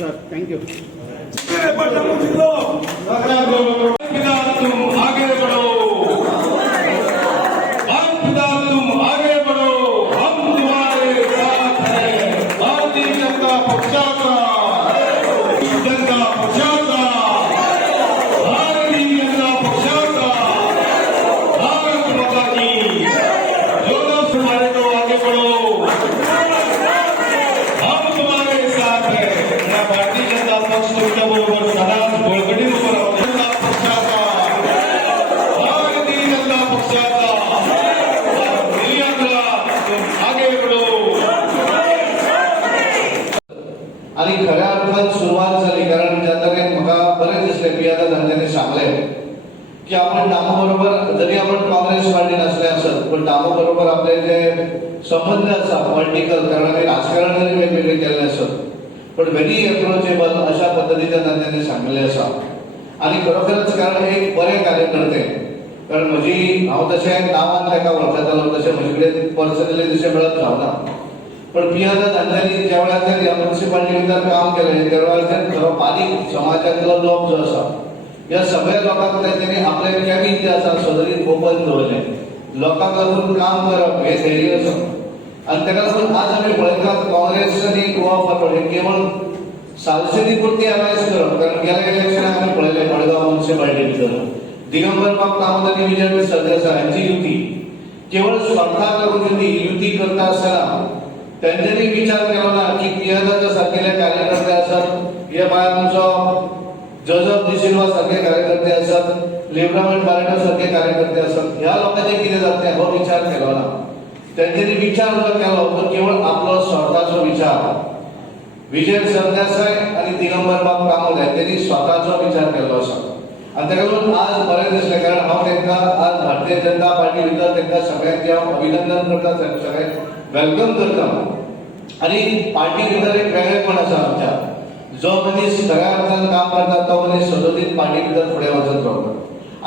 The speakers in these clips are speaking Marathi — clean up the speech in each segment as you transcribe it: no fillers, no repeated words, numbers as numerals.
Sir thank you. तुम आगे बढ़ो, हम पिता तुम आगे बढ़ो, हम तुम्हारे साथ हैं। भारतीय जनता पक्षाचा, जनता पक्षाचा, भारतीय जनता पक्षाचा, भारत माता की योजना तुम्हारे को आगे बढ़ो, हम तुम्हारे साथ हैं। या भारतीय जनता पक्ष तुमच्या बरोबर सदाच बळकटीने उभं राहतो. जनता पक्षाचा, भारतीय जनता पक्षाचा निर्यातला तुम आगे बढ़ो. आणि खऱ्या अर्थात सुरुवात झाली. कारण ज्या तरेन म्हाका बरें दिसलें पियादा तांच्यांनी सांगलें की आपण डामो बरोबर जरी आपण काँग्रेस पार्टीन असले आसत पण डामो बरोबर आपले जे संबंध आसा पॉलिटिकल कारण राजकारण जरी वेगवेगळे केल्ले आसत पण व्हेरी अप्रोचेबल अशा पद्धतीचे तांच्यांनी सांगलेले आसा. आणि खरोखरच कारण एक बरे कार्यकर्ते कारण म्हजी हांव तशें नांवान ताका वळखतालो तशें म्हजे कडेन पर्सनली तशें मेळत रावना पण पियादा तांच्यांनी ज्या वेळाचेर ह्या म्युनिसिपालिटी भितर काम केलें त्या वेळाचेर खरो बारीक समाजातलो लोक जो आसा ह्या सगळ्या लोकांक तांच्यांनी आपले कॅबिन जे आसा सदरीत ओपन दवरलें. लोकांक लागून काम करप हे सिरियस आणि ताका लागून आज आमी पळयतात काँग्रेस आनी गोवा फॉरवर्ड हे केवळ सालसेती पुरती अनायस करप. कारण गेल्या इलेक्शनाक आमी पळयलें मडगांव म्युनिसिपालिटी भितर दिगंबर बाब कामत आनी विजय सरदेसाय हांची युती केवळ स्वार्थाक लागून युती करता आसतना त्यांनी विचार केलो ना की पियादाच्या सारकेले कार्यकर्ते आसात हे भायर आमचो जोसेफ डिसिल्वा सारखे कार्यकर्ते असतात लिब्रामन बारेटो सारखे कार्यकर्ते असतात ह्या लोकांचे कितें जातलें हो विचार केलो ना. त्यांनी विचार जो केलो तो केवळ आपलो स्वार्थाचो विचार. विजय सरदेसाय आणि दिगंबर बाब कामत त्यांनी स्वताचो विचार केलो आसा आणि ताका लागून आज बरें दिसलें कारण हांव तांकां आज भारतीय जनता पार्टी भितर तांकां सगळ्यांक हांव अभिनंदन करता सगळ्यांक वेलकम करता. आणि पार्टी भितर एक वेगळेपण आसा आमच्या जो मनीस खऱ्या अर्थान काम करता तो मनीस सदोदीत पार्टी भितर फुडें वचत रावता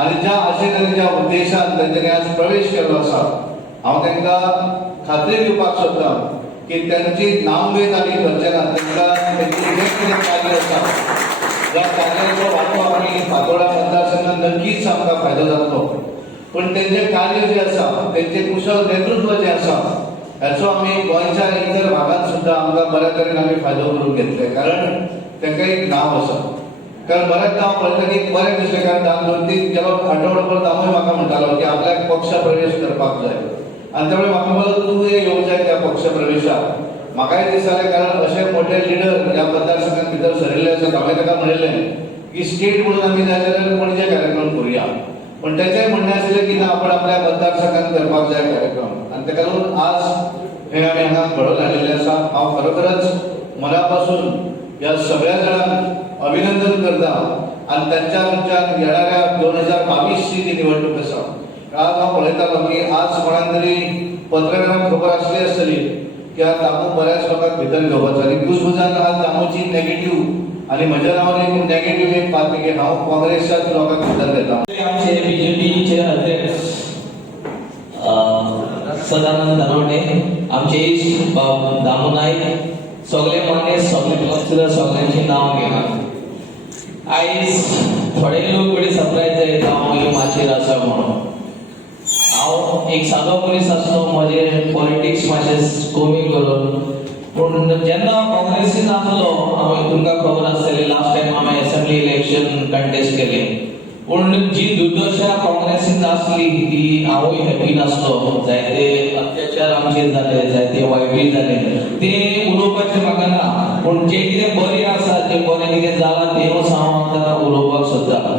आणि ज्या आशेन आनी ज्या उद्देशान तांच्यांनी आज प्रवेश केलो आसा हांव तांकां खात्री दिवपाक सोदतां की त्यांची नामवेद आमी करचे ना. तांकां तांची जे कितें कार्य आसा त्या कार्याचो वांटो आमी फातोर्डा मतदारसंघात नक्कीच आमकां फायदो जातलो पण तेंचें कार्य जें आसा तेंचें कुशल नेतृत्व जें आसा हाचो आमी गोंयच्या इतर भागात सुद्धा आमकां बऱ्या तरेन आमी फायदो करून घेतले कारण तांकां एक नांव आसा. कारण बऱ्याचदा हांव पळयता की बरें दिसलें कारण दोन तीन गेलो आठवडोभर हांवूय म्हाका म्हणटालो की आपल्याक पक्ष प्रवेश करपाक जाय आनी त्यामुळे म्हाका म्हणलो तूंय येवंक जाय त्या पक्ष प्रवेशाक. म्हाकाय दिसतालें कारण अशे मोठे लिडर ह्या मतदारसंघात भितर सरिल्ले आसात. हांवें ताका म्हणिल्लें की स्टेट म्हणून आमी जाय जाल्यार पणजे कार्यक्रम करुया पण तेचेंय म्हणणें आसलें की ना आपण आपल्या मतदारसंघात करपाक जाय कार्यक्रम आणि ताका लागून आज हे आमी हांगा घडोवन हाडिल्लें आसा. हांव खरोखरच मनापासून ह्या सगळ्या जाणांक अभिनंदन करता आणि त्यांच्याकडच्यान येणाऱ्या 2022 ची जी निवडणूक आसा आज हांव पळयतालो की आज कोणाक तरी पत्रकारांक खबर आसली आसतली की आज दामू बऱ्याच लोकांक भितर घेवपाचो आनी कुसबुजान आज दामूची नेगेटिव्ह आणि म्हज्या नांवान एक नेगेटिव्ह एक बातमी की हांव काँग्रेसच्याच लोकांक भितर घेता. आमचे बीजेपीचे अध्यक्ष सदानंद धनवटे आमचे इश्ट दामू नाईक सगळे मान्य सगळे पक्षाचे सगळ्यांचे नाव घेना. आयज थोडे लोक बडे सरप्राईज जायत हांव माचेर आसा म्हणून. हांव एक सादो मनीस आसलो म्हजे पॉलिटिक्स मातशें कमी करून पूण जेन्ना काँग्रेसीन आसलो हांव तुमकां खबर आसतली लास्ट टायम हांवें असेंब्ली इलेक्शन कंटेस्ट केलें पूण जी दुर्दशा काँग्रेसीन आसली ती हांवूय हॅपी नासलो. जायते अत्याचार आमचेर जाले जायते वायटूय जाले ते उलोवपाचें म्हाका ना पूण जें कितें बरें आसा जें बरें कितें जालां तेंच हांव आतां उलोवपाक सोदतां.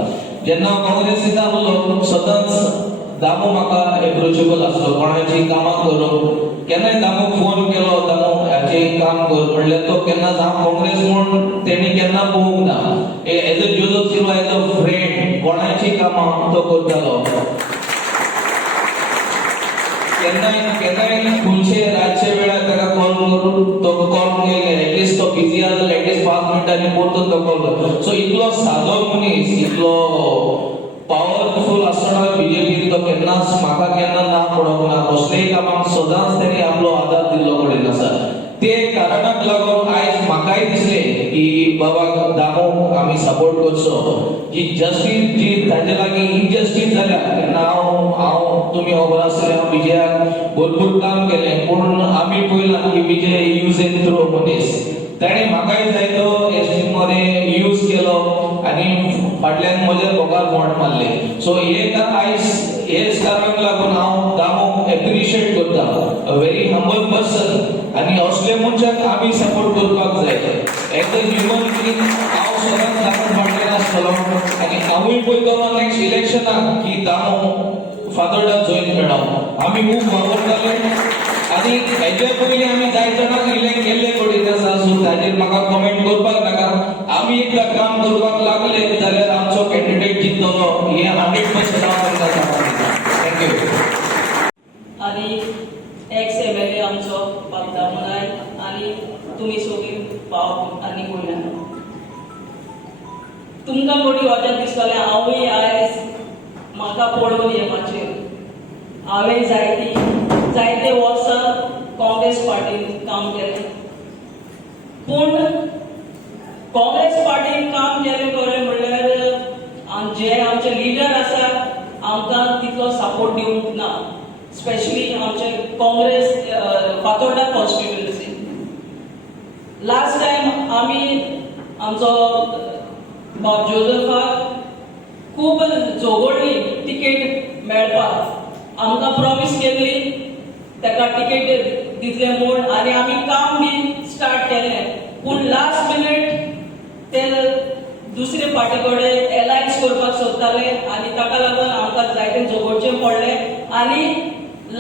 जेन्ना म्हणून आसलो सदांच दामू म्हाका एप्रोचेबल आसलो कोणाची कामां करूंक केन्नाय दामूक फोन केलो दामू हाचें काम कर म्हणल्यार तो केन्ना हांव काँग्रेस म्हूण तेणी केन्ना पळोवंक ना. As a Joseph Silva as a friend कोणाची कामां तो करतालो. केन्नाय खुनशे रातचे वेळार ताका कॉल करून तो कॉल केले एटलिस्ट तो बिजी आसलो एटलिस्ट 5 मिनटांनी परतून तो कॉल करता. सो इतलो सादो मनीस इतलो पावरफुल आसतना बीजेपी तो केन्नाच म्हाका केन्ना ना पडोंक ना. कसलेय कामाक सदांच तेणी आपलो आदार दिल्लो कडेन आसा. ते कारणाक लागून आयज म्हाकाय दिसलें की बाबा दामो आम्ही सपोर्ट करचो जी जस्टीस जी ताजे लागीं इनजस्टीस जाल्या तेन्ना हांव तुमी खबर आसतलें हांव विजयाक भरपूर काम केलें पूण आमी पळयलां की विजय यूज एंड थ्रो मनीस ताणें म्हाकाय जायतो एसटी मध्ये यूज केलो आनी फाटल्यान म्हज्या भोगार मोड मारले सो हेच कारणाक लागून हांव दामो एप्रिशिएट करता अ व्हेरी हंबल पर्सन आनी असले मनशाक आमी सपोर्ट करपाक जाय एज अ ह्युमन बीइंग हांव सदांच दामो फाटल्यान आसतलो आनी हांवूय पळयतलो नेक्स्ट इलेक्शनाक की दामो फातोर्डा जॉइन मेळप आमी खूब वावरताले आनी हेजे पयलीं आमी जाय जाणांक इलेक्ट केल्ले कडेन आसा सो ताजेर म्हाका कमेंट करपाक नाका आमी एकदां काम करपाक लागले जाल्यार आमचो कॅन्डिडेट जिंकतलो हे 100% हांव तुमकां सांगता थँक्यू आणि एक्स एमएलए आमचो बाबदा मुनाय आणि तुम्ही सगळी पाव आनी पळयला तुमकां कोणी वचत दिसतलें हांवूय आयज म्हाका पळोवन येवपाचें हांवें जायते वर्सां काँग्रेस पार्टीन काम केलें पूण काँग्रेस पार्टीन काम केलें खरें म्हणल्यार जे आमचे लिडर आसा आमकां तितलो सपोर्ट दिवंक ना स्पेशली आमचे Congress Fatorda constituency last time आमी आमचो बाब जोझफाक खूब झगडली टिकेट मेळपाक आमकां प्रॉमिस केल्ली ताका टिकेट दितले म्हूण आनी आमी काम बी स्टार्ट केलें पूण लास्ट मिनीट ते दुसरे पार्टी कडेन एलायन्स करपाक सोदताले आनी ताका लागून आमकां जायते झगडचें पडलें आनी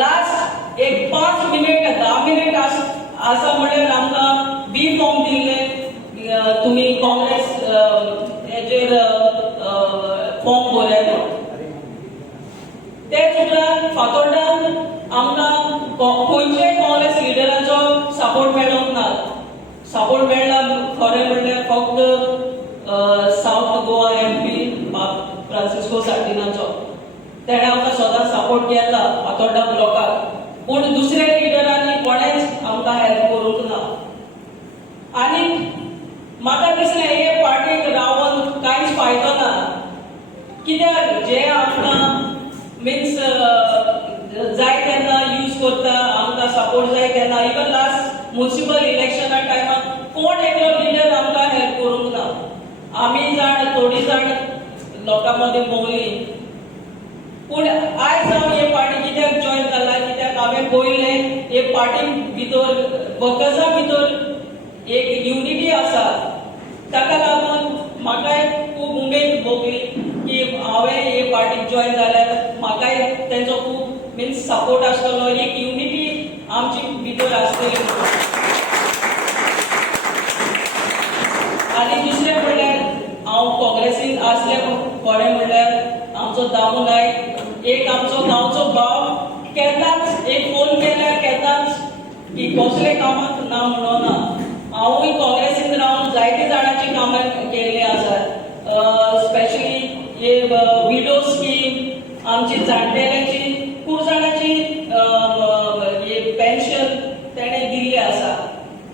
लास्ट एक 5 मिनिट 10 मिनिट आसा म्हणल्यार आमकां बी फॉर्म दिल्ले तुमी काँग्रेस हेजेर फॉर्म भरयात तेच उपरांत फातोर्डान आमकां खंयच्याय काँग्रेस लिडराचो सपोर्ट मेळोंक ना सपोर्ट मेळना खरें म्हणल्यार फक्त साउथ गोवा एमपी फ्रांसिस्को सार्दिनाचो तेणें आमकां सदां सपोर्ट केला फातोर्डा ब्लॉकाक पूण दुसऱ्या लिडरांनी कोणेच आमकां हेल्प करूंक ना आनी म्हाका दिसलें हे पार्टीक रावन कांयच फायदो ना कित्याक जे आमकां मिन्स जाय तेन्ना यूज करता आमकां सपोर्ट जाय तेन्ना इवन लास्ट म्युनिसिपल इलेक्शना टायमार कोण एकलो लिडर आमकां हेल्प करूंक ना आमी जाण थोडी जाण लोकां मदीं भोंवली पूण आयज हांव हे पार्टी कित्याक जॉइन जालां कित्याक हांवें पळयलें हे पार्टी भितर वर्कर्सां भितर एक युनिटी आसा ताका लागून म्हाकाय खूब उमेद भोगली की हांवें हे पार्टीक जॉइन जाल्यार म्हाकाय तेंचो खूब मिन्स सपोर्ट आसतलो एक युनिटी आमची भितर आसतली आनी दुसरें म्हणल्यार हांव काँग्रेसीन आसलें खरें म्हणल्यार आमचो दामू नायक एक आमचो गांवचो भाव केन्नाच एक फोन केल्यार केन्नाच की कसले कामाक ना म्हणोना हांवूय काँग्रेसीन रावन जायते जाणांची कामां केल्लीं आसात स्पेशली हे विडो स्कीम आमची जाणटेल्यांची खूब जाणांची हे पेन्शन तेणें दिल्ली आसा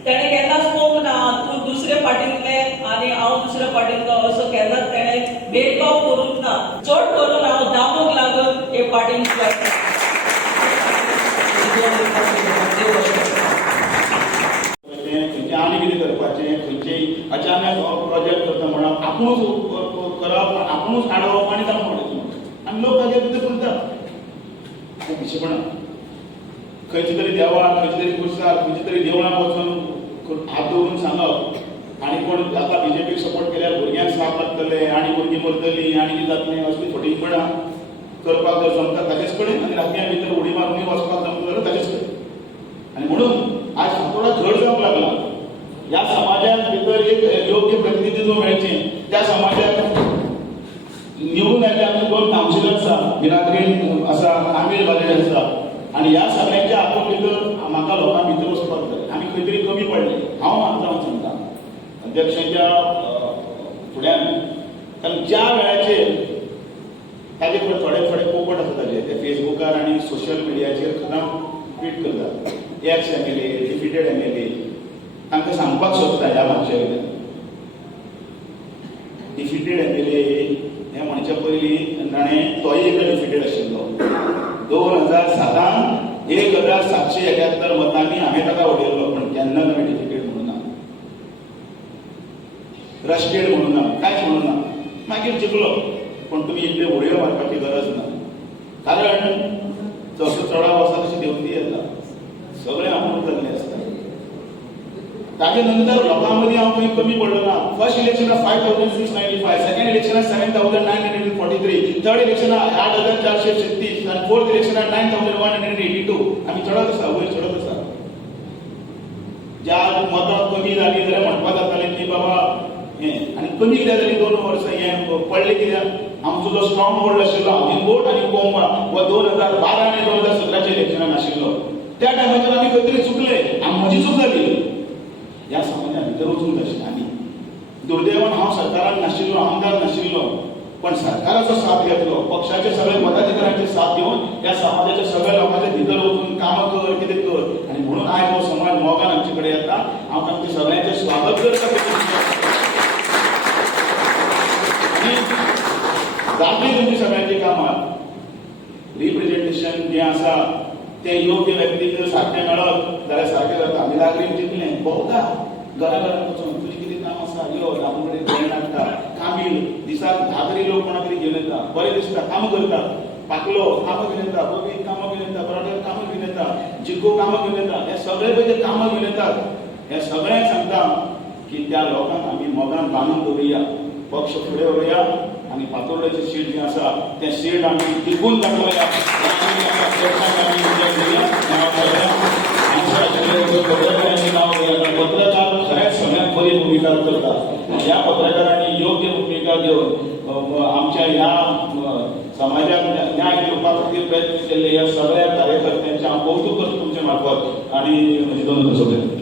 तेणें केन्नाच पळोवंक ना तूं दुसरे पार्टींतले आनी हांव दुसऱ्या पार्टींतलो असो केन्नाच तेणें भेदभाव करूंक ना चड करून हांव दामोक लागून हे पार्टीन आनी कितें करपाचें खंयचेय अचानक प्रोजेक्ट करता म्हणून आपुणूच करप आपुणूच हाडप आनी ताका म्हणप आनी लोक ताचे भितर करतात खूब भिशेपणां खंयचे तरी देवाक खंयचे तरी कुर्सार खंयचे तरी देवळां वचून हात दवरून सांगप आनी कोण आतां बीजेपीक सपोर्ट केल्यार भुरग्यांक साप लागतले आनी भुरगीं मरतलीं आनी कितें जातलें असली फटींगपणां करपाक जर जमता ताचेच कडेन आनी रातच्या भितर उडी मारून वचपाक जमता जाल्यार ताचेच कडेन आनी म्हणून आज फातोर्डा झड जावंक लागला ह्या समाजात भितर एक योग्य प्रतिनिधित्व मेळचें त्या समाजात निवडून आयले आमचे 2 कावन्सिलर आसा मिराग्रीन आसा आमीर बालेड आसा आनी ह्या सगळ्यांच्या हातूंत भितर म्हाका लोकां भितर वचपाक जाय आमी खंय तरी कमी पडले हांव म्हाका सांगता अध्यक्षाच्या फुड्यान कारण ज्या वेळाचेर ताजे थोडे पोपट आसा ताजे ते फेसबुकार आनी सोशल मिडियाचेर खदां ट्वीट करतात एक्स एमएलए डिफिटेड एमएलए तांकां सांगपाक सोदता ह्या मागच्या डिफिटेड एमएलए हे म्हणचे पयलीं ताणें तोय एकदा डिफिटेड आशिल्लो 2007 1771 मतांनी हांवें ताका वडयल्लो पण केन्ना ताणें डिफिटेड म्हणून ना रस्टेड म्हणून ना कांयच म्हणून ना मागीर जिखलो पण तुमी इतले उडयो मारपाची गरज ना कारण जसो चडाव आसा तशी देंवती येता सगळें आपूण जाल्लें आसता ताजे नंतर लोकां मदीं हांव खंय कमी पडलो ना फर्स्ट इलेक्शनाक 5695 सेकंड इलेक्शनाक 7943 थर्ड इलेक्शनाक 8436 आनी फोर्थ इलेक्शनाक 9182 आमी चडत आसा वयर चडत आसा ज्या मतां कमी जाली जाल्यार म्हणपाक जातालें की बाबा हें आनी कमी कित्याक जाली 2 वर्सां हें पडलें कित्याक आमचो जो स्ट्रॉंग होल्ड आशिल्लो हावजींग बोर्ड आनी कोंबा हो 2012 आनी 2017 इलेक्शनाक आशिल्लो त्या टायमाचेर आमी खंय तरी चुकले आनी म्हजी चूक जाली ह्या समाजा भितर वचूंक नाशिल्लें आनी दुर्दैवान हांव सरकारान नाशिल्लो आमदार नाशिल्लो पण सरकाराचो साथ घेतलो पक्षाचे सगळे पदाधिकाऱ्यांचे साथ घेवन ह्या समाजाच्या सगळ्या लोकांच्या भितर वचून कामां कर कितें कर आनी म्हणून आयज हो समाज मोगान आमचे कडेन येता हांव तांचे सगळ्यांचें स्वागत करता जातली तुमची सगळ्यांची कामां रिप्रेझेंटेशन जें आसा तें योग्य व्यक्तीक सारकें मेळत जाल्यार सारकें जाता मिलाग्रीन जिखलें भोंवता घराघरांत वचून तुजें कितें काम आसा यो आमचे कडेन ट्रेन हाडटा कामील दिसाक 10 तरी लोक कोणा तरी घेवन येता बरें दिसता कामां करता पाकलो कामां घेवन येता बबीक कामां घेवन येता बराबर कामां घेवन येता जिको कामां घेवन येता हे सगळे पळय जे कामां घेवन येतात हे सगळ्यांक सांगता की त्या लोकांक आमी मोगान बांदून दवरुया पक्ष फुडें व्हरुया आनी फातोर्डेचें सीट जें आसा तें सीट आमी टिकून दाखोवया पत्रकार खरेंच सगळ्यांत बरी भुमिका करता ह्या पत्रकारांनी योग्य भुमिका घेवन आमच्या ह्या समाजाक न्याय दिवपा खातीर प्रयत्न केल्ले ह्या सगळ्या कार्यकर्त्यांचे हांव कौतुक करता तुमचे मार्फत आनी म्हजी दोन सोबत